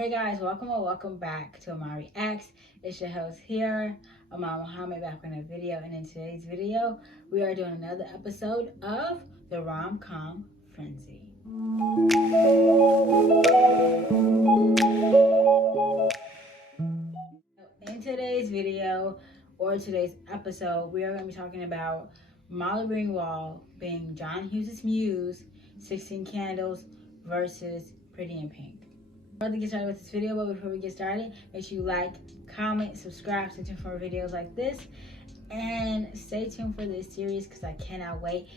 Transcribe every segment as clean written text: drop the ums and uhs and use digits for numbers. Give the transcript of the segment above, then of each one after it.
Hey guys, welcome or welcome back to Amari X. It's your host here, Amar Muhammad, back with a video. And in today's video, we are doing another episode of the Romcom Frenzy. In today's video, or today's episode, we are going to be talking about Molly Ringwald being John Hughes Muse, 16 Candles versus Pretty in Pink. Before we get started with this video, but before we get started, make sure you like, comment, subscribe, stay tuned for more videos like this, and stay tuned for this series because I cannot wait.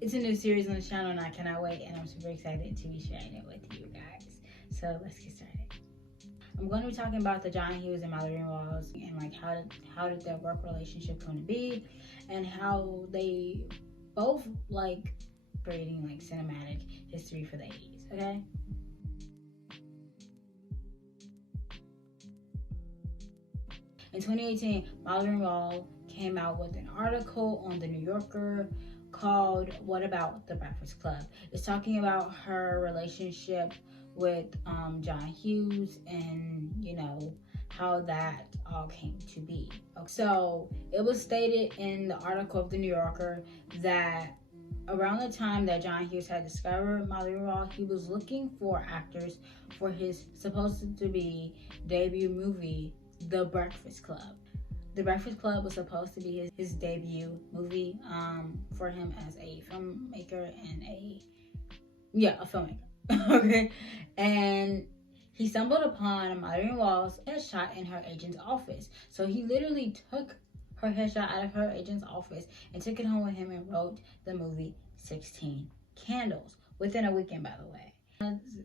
It's a new series on the channel and I cannot wait, and I'm super excited to be sharing it with you guys. So let's get started. I'm going to be talking about the John Hughes and Molly Ringwalds and like how did their work relationship come to be, and how they both like creating like cinematic history for the 80s. Okay. In 2018, Molly Ringwald came out with an article on The New Yorker called "What About the Breakfast Club?" It's talking about her relationship with John Hughes and, you know, how that all came to be. So it was stated in the article of The New Yorker that around the time that John Hughes had discovered Molly Ringwald, he was looking for actors for his supposed to be debut movie, The Breakfast Club. The Breakfast Club was supposed to be his debut movie for him as a filmmaker and a filmmaker. Okay. And he stumbled upon Molly Ringwald's headshot in her agent's office. So he literally took her headshot out of her agent's office and took it home with him and wrote the movie 16 Candles within a weekend, by the way.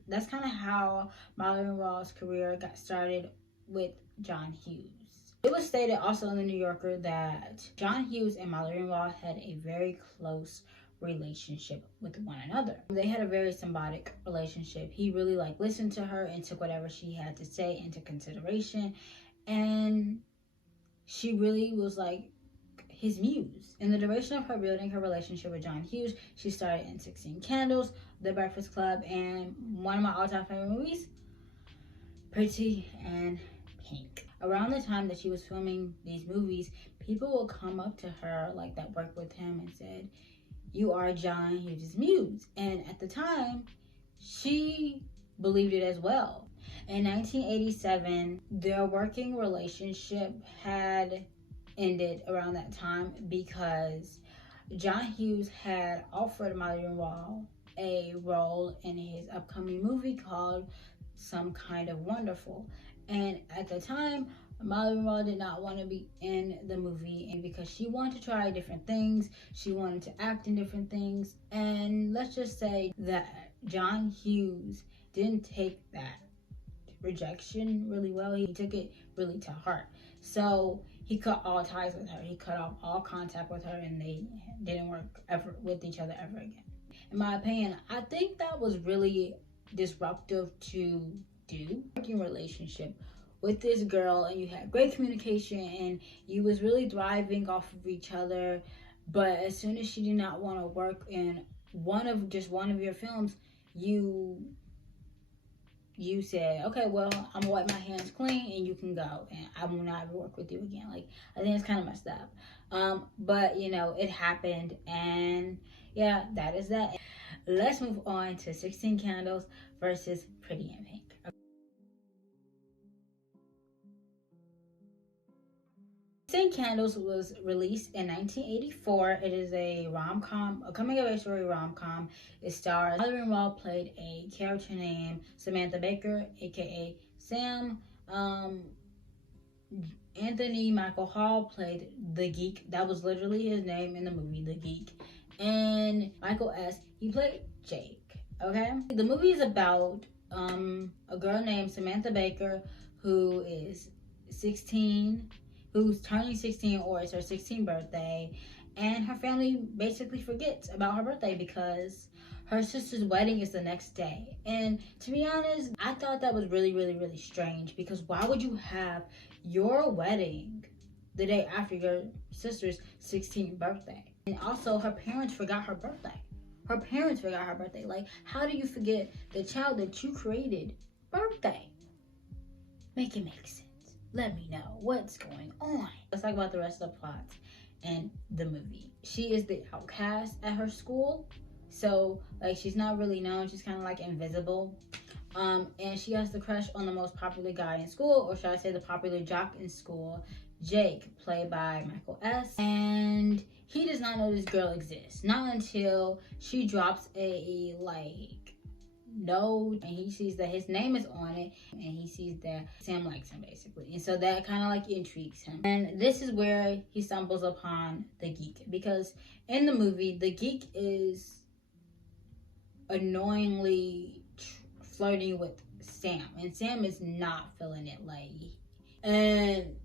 That's kind of how Molly Ringwald's career got started with John Hughes. It was stated also in The New Yorker that John Hughes and Molly Ringwald had a very close relationship with one another. They had a very symbiotic relationship. He really like listened to her and took whatever she had to say into consideration, and she really was like his muse. In the duration of her building her relationship with John Hughes, she started in 16 Candles, The Breakfast Club, and one of my all-time favorite movies, Pretty in Pink. Around the time that she was filming these movies, people would come up to her like that worked with him and said, "You are John Hughes' muse." And at the time, she believed it as well. In 1987, their working relationship had ended around that time because John Hughes had offered Molly Ringwald a role in his upcoming movie called Some Kind of Wonderful. And at the time, Molly Ringwald did not want to be in the movie, and because she wanted to try different things, she wanted to act in different things, and let's just say that John Hughes didn't take that rejection really well. He took it really to heart. So he cut all ties with her. He cut off all contact with her, and they didn't work ever with each other ever again. In my opinion, I think that was really disruptive to do. Working relationship with this girl, and you had great communication and you was really thriving off of each other, but as soon as she did not want to work in one of your films, you said, "Okay, well, I'm gonna wipe my hands clean and you can go, and I will not ever work with you again." Like, I think it's kind of messed up, but you know, it happened, and yeah, that is that. Let's move on to 16 Candles versus Pretty in Pink. 16 Candles was released in 1984. It is a rom-com, a coming-of-age story rom-com. It stars Molly Ringwald played a character named Samantha Baker, aka Sam. Anthony Michael Hall played the Geek. That was literally his name in the movie, the Geek. And Michael S., he played Jake. Okay? The movie is about a girl named Samantha Baker who is 16, who's turning 16, or it's her 16th birthday, and her family basically forgets about her birthday because her sister's wedding is the next day. And to be honest, I thought that was really, really, really strange, because why would you have your wedding the day after your sister's 16th birthday? And also, her parents forgot her birthday. Her parents forgot her birthday. Like, how do you forget the child that you created birthday? Make it make sense. Let me know what's going on. Let's talk about the rest of the plot in the movie. She is the outcast at her school. So, like, she's not really known. She's kind of like invisible. And she has the crush on the most popular guy in school, or should I say the popular jock in school, Jake, played by Michael S. And he does not know this girl exists. Not until she drops a, like, note, and he sees that his name is on it, and he sees that Sam likes him, basically. And so that kind of, like, intrigues him. And this is where he stumbles upon the geek. Because in the movie, the geek is annoyingly flirting with Sam, and Sam is not feeling it, like. And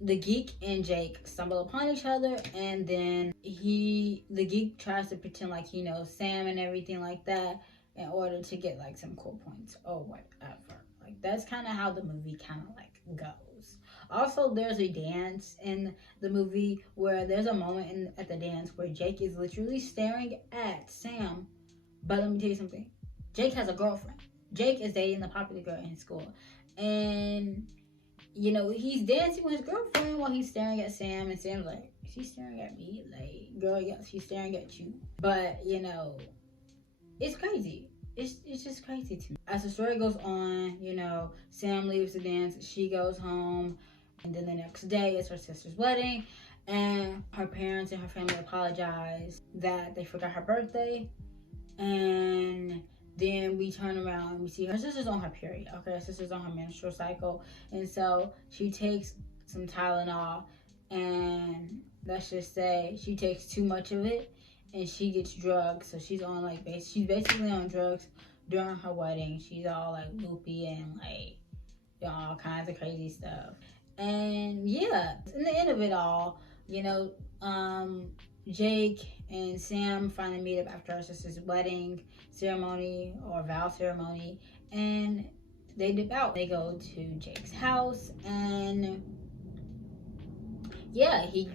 the geek and Jake stumble upon each other, and then the geek tries to pretend like he knows Sam and everything like that in order to get like some cool points or whatever. Like, that's kind of how the movie kind of like goes. Also, there's a dance in the movie where there's a moment at the dance where Jake is literally staring at Sam. But let me tell you something. Jake has a girlfriend. Jake is dating the popular girl in his school. And, you know, he's dancing with his girlfriend while he's staring at Sam. And Sam's like, is she staring at me? Like, girl, yes, she's staring at you. But, you know, it's crazy. It's just crazy to me. As the story goes on, you know, Sam leaves the dance. She goes home. And then the next day is her sister's wedding. And her parents and her family apologize that they forgot her birthday. And then we turn around and we see her sister's on her period. Okay, her sister's on her menstrual cycle. And so she takes some Tylenol, and let's just say she takes too much of it and she gets drugs. So she's on like she's basically on drugs during her wedding. She's all like loopy and like, you know, all kinds of crazy stuff. And yeah, in the end of it all, you know, Jake and Sam finally meet up after her sister's wedding ceremony or vow ceremony, and they dip out. They go to Jake's house, and yeah, he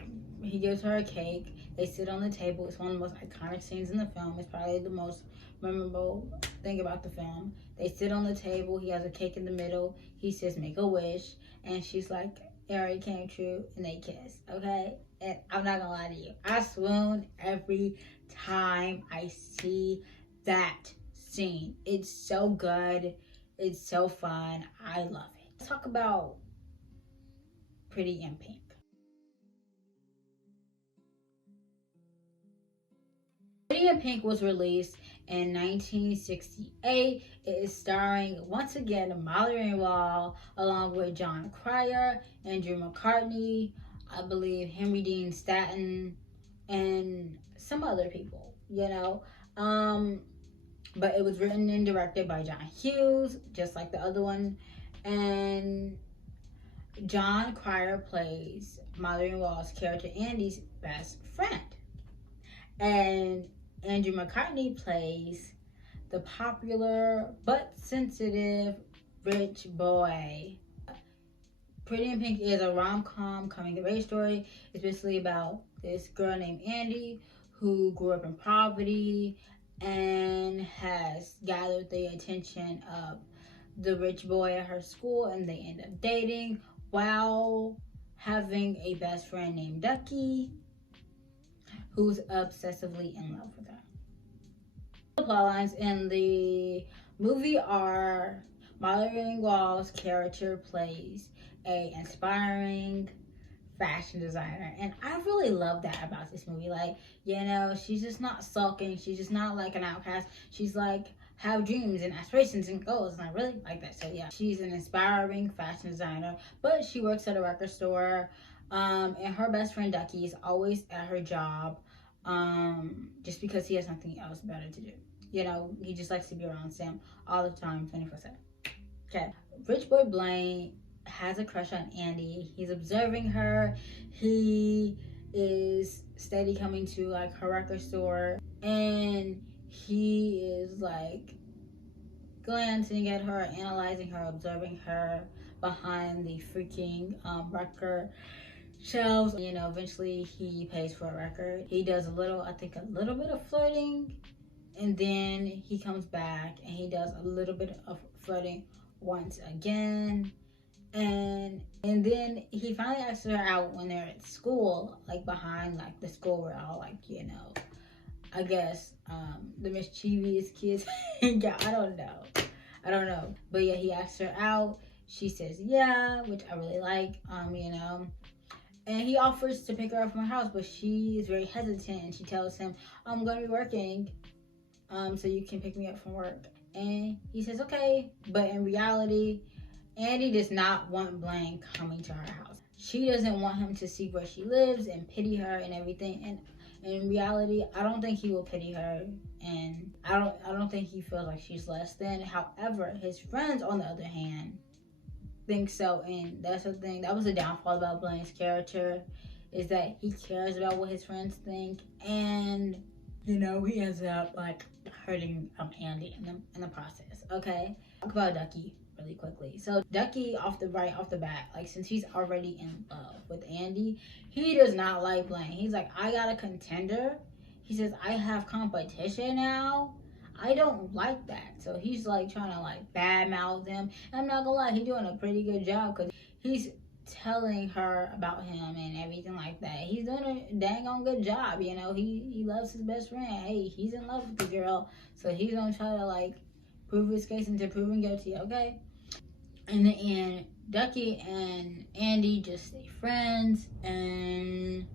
gives her a cake. They sit on the table. It's one of the most iconic scenes in the film. It's probably the most memorable thing about the film. They sit on the table. He has a cake in the middle. He says, "Make a wish," and she's like, "It already came true," and they kiss. Okay. And I'm not gonna lie to you, I swoon every time I see that scene. It's so good. It's so fun. I love it. Let's talk about Pretty in Pink. Pretty in Pink was released in 1968. It is starring, once again, Molly Ringwald, along with John Cryer, Andrew McCartney, I believe Henry Dean Stanton, and some other people, you know. But it was written and directed by John Hughes, just like the other one. And John Cryer plays Molly Ringwald's character Andy's best friend. And Andrew McCartney plays the popular but sensitive rich boy. Pretty in Pink is a rom-com coming-of-age story. It's basically about this girl named Andy who grew up in poverty and has gathered the attention of the rich boy at her school, and they end up dating while having a best friend named Ducky who's obsessively in love with her. The plot lines in the movie are Molly Ringwald's character plays a inspiring fashion designer, and I really love that about this movie. Like, you know, she's just not sulking. She's just not like an outcast. She's like, have dreams and aspirations and goals, and I really like that. So yeah, she's an inspiring fashion designer, but she works at a record store, and her best friend Ducky is always at her job, just because he has nothing else better to do. You know, he just likes to be around Sam all the time, 24/7. Okay, rich boy Blaine has a crush on Andy. He's observing her. He is steady coming to like her record store, and he is like glancing at her, analyzing her, observing her behind the freaking record shelves. You know, eventually he pays for a record. He does a little bit of flirting, and then he comes back and he does a little bit of flirting once again. And then he finally asks her out when they're at school, like behind like the school where all like, you know, I guess the mischievous kids hang out. I don't know. But yeah, he asks her out. She says yeah, which I really like, you know. And he offers to pick her up from her house, but she is very hesitant, and she tells him, I'm gonna be working, so you can pick me up from work. And he says okay, but in reality, Andy does not want Blaine coming to her house. She doesn't want him to see where she lives and pity her and everything. And in reality, I don't think he will pity her, and I don't think he feels like she's less than. However, his friends, on the other hand, think so, and that's the thing. That was the downfall about Blaine's character, is that he cares about what his friends think, and you know, he ends up like hurting Andy in the process. Okay, talk about Ducky really quickly. So Ducky off the bat, like since he's already in love with Andy, he does not like Blaine. He's like, I got a contender. He says, I have competition now. I don't like that. So he's like trying to like badmouth him. And I'm not gonna lie, he's doing a pretty good job, because he's telling her about him and everything like that. He's doing a dang on good job, you know. He loves his best friend. Hey, he's in love with the girl, so he's gonna try to like prove his case into proven guilty, okay? In the end, Ducky and Andy just stay friends, and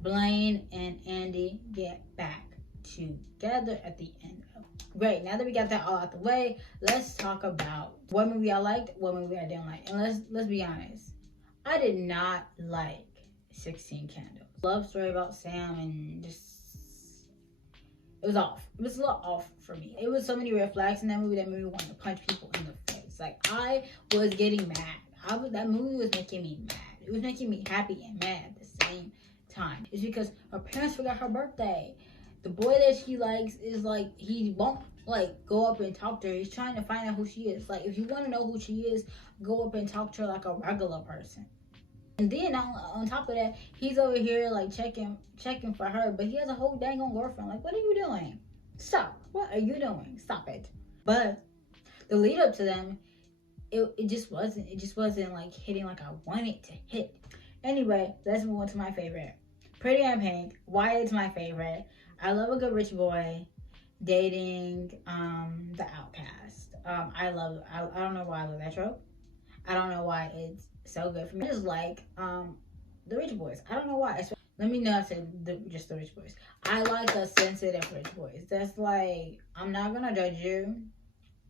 Blaine and Andy get back together at the end. Great, now that we got that all out the way, let's talk about what movie I liked, what movie I didn't like. And let's be honest, I did not like 16 Candles. Love story about Sam, and just, it was off. It was a little off for me. It was so many red flags in that movie. That movie wanted to punch people in the face. Like, I was getting mad. That movie was making me mad. It was making me happy and mad at the same time. It's because her parents forgot her birthday. The boy that she likes is like, he won't like go up and talk to her. He's trying to find out who she is. Like, if you want to know who she is, go up and talk to her like a regular person. And then on top of that, he's over here like checking for her, but he has a whole dang on girlfriend. Like, what are you doing? Stop. What are you doing? Stop it. But the lead up to them, it just wasn't like hitting like I wanted to hit. Anyway, let's move on to my favorite. Pretty in Pink. Why it's my favorite? I love a good rich boy dating the outcast. I don't know why I love that trope. I don't know why it's so good for me. I just like the rich boys. I don't know why. Let me not say just the rich boys. I like the sensitive rich boys. That's like, I'm not gonna judge you.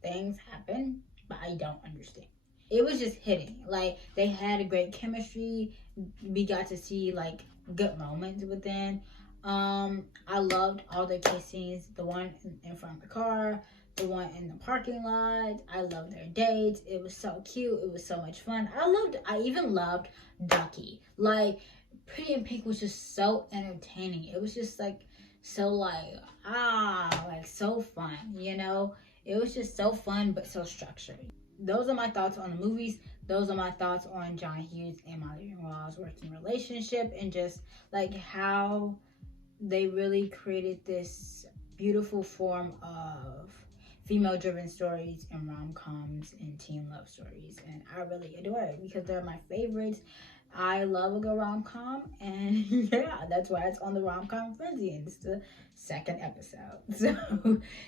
Things happen, but I don't understand. It was just hitting. Like, they had a great chemistry. We got to see like good moments within. I loved all the kiss scenes. The one in front of the car, the one in the parking lot. I loved their dates. It was so cute. It was so much fun. I even loved Ducky. Like, Pretty in Pink was just so entertaining. It was just like so like so fun, you know? It was just so fun, but so structured. Those are my thoughts on the movies. Those are my thoughts on John Hughes and Molly Ringwald's working relationship, and just like how they really created this beautiful form of female-driven stories and rom-coms and teen love stories. And I really adore it because they're my favorites. I love a good rom-com, and yeah, that's why it's on the Rom-Com Frenzy, and it's the second episode. So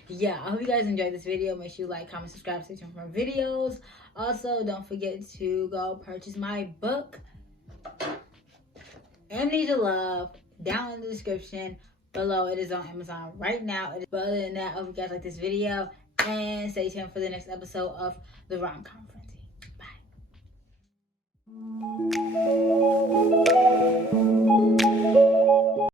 yeah, I hope you guys enjoyed this video. Make sure you like, comment, subscribe, stay tuned for more videos. Also, don't forget to go purchase my book, Amnesia Love, down in the description below. It is on Amazon right now. But other than that, I hope you guys like this video, and stay tuned for the next episode of the Rom-Com Frenzy.